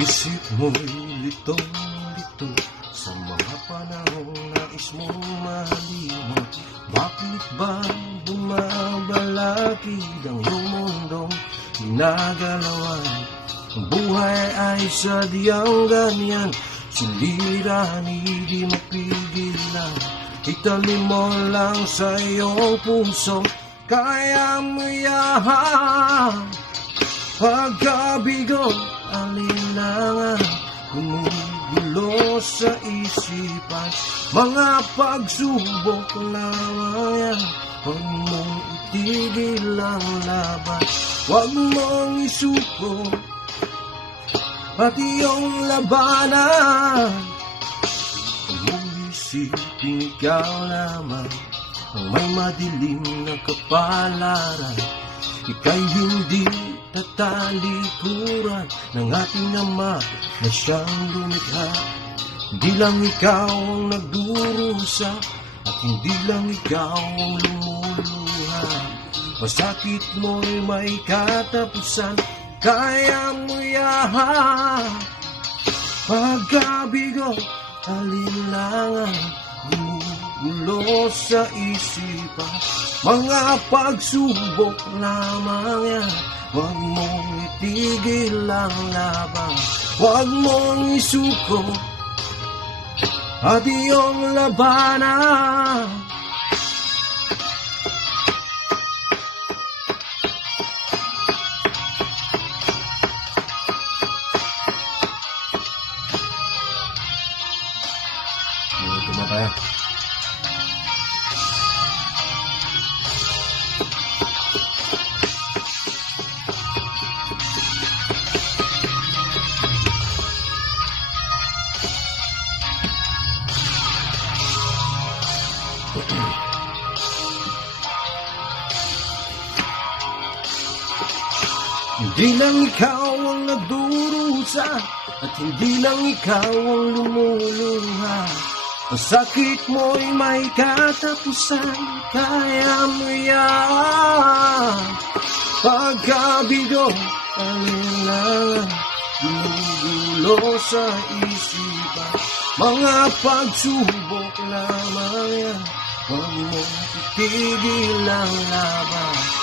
Isip mo'y lito-lito sa mga panahong nais mong malimot. Bakit ba bumabalakid ang iyong mundong ginagalawan? Ang buhay ay sadyang ganyan, sulirahan hindi mapigilan. Italim mo lang sa iyong puso, kaya mo yan. Pagkabigo, alinlangan, gumugulo sa isipan. Mga pagsubok lamang yan, huwag mong itigil ang laban. Huwag mong isuko at iyong labanan. Kung isipin ikaw lamang ang may madilim na kapalaran, ika'y hindi tatalikuran ng ating Ama na siyang lumikha. Hindi lang ikaw ang nagdurusa at hindi lang ikaw ang lumuluha. Masakit mo'y may katapusan, kaya mo yan. Pagkabigo, alinlangan, gumugulo sa isipan. Mga pagsubok lamang yan, huwag mong itigil ang laban. Huwag mong isuko at iyong labanan. Ito ba tayo? Hindi lang ikaw ang nagdurusa at hindi lang ikaw ang lumuluha. Masakit mo'y may katapusan, kaya mo yan. Pagkabigo, alinlangan, gumugulo sa isipan. Mga pagsubok lamang yan, huwag mong itigil ang laban.